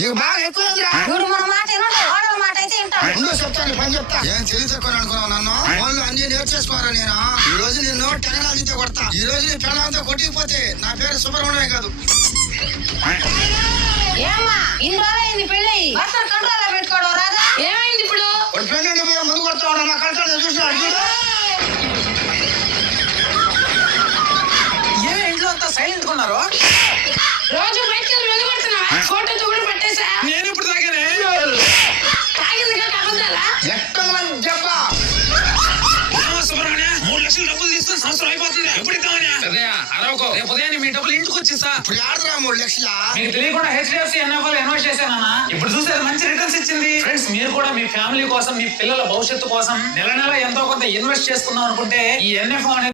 నీకు బాగా ఎక్కువ వీడు మన మాట వినడు, వాడల మాట అయితే వింటాడు. చెప్తాను పని చెప్తా. ఏం తెలియచెక్కుని అనుకున్నావు నన్ను? ఫోన్లు అన్ని నేర్చేసుకోరా నేను. ఈ రోజు నేను టెక్నాలజీతో కొడతా. ఈ రోజు నీ పిల్లలతో కొట్టిపోతే నా పేరు సుబ్రహ్మణ్యం కాదు. ఏమ్మా ఇన్ని రోజులైంది పెళ్ళి, భర్తను కంట్రోల్లో పెట్టుకోవడం రాదా? ఏమైంది ఇప్పుడు? ముందు కొడతా ఉన్నా నా కళ్ళతో చూసినా చూడు. ఏమే ఇంట్లో అంతా సైలెంట్ ఉన్నారు? రోజు బయటకు వెళ్ళి కొడుతున్నా, ఫోటో కూడా పట్టేసా. నేను ఇప్పుడు తాగానే. తాగింది కాకుండా ఎక్కడ చెప్పా సుబ్రహ్మణ్య 3 లక్షలు డబ్బులు తీసుకుని సంవత్సరం అయిపోతుంది. ఎప్పుడు ఇద్దామని అరవకో. రేపు ఉదయాన్నే మీ డబ్బులు ఇంటికి వచ్చిస్తా. ఇప్పుడు ఆడరా 3 లక్షలా? మీకు తెలియకుండా HDFC NFL ఇన్వెస్ట్ చేశానన్నా. ఇప్పుడు చూస్తే మంచి రిటర్న్స్ ఇచ్చింది. ఫ్రెండ్స్ మీరు కూడా మీ ఫ్యామిలీ కోసం, మీ పిల్లల భవిష్యత్తు కోసం నెల నెల ఎంతో కొంత ఇన్వెస్ట్ చేసుకుందాం అనుకుంటే ఈ NFO అనేది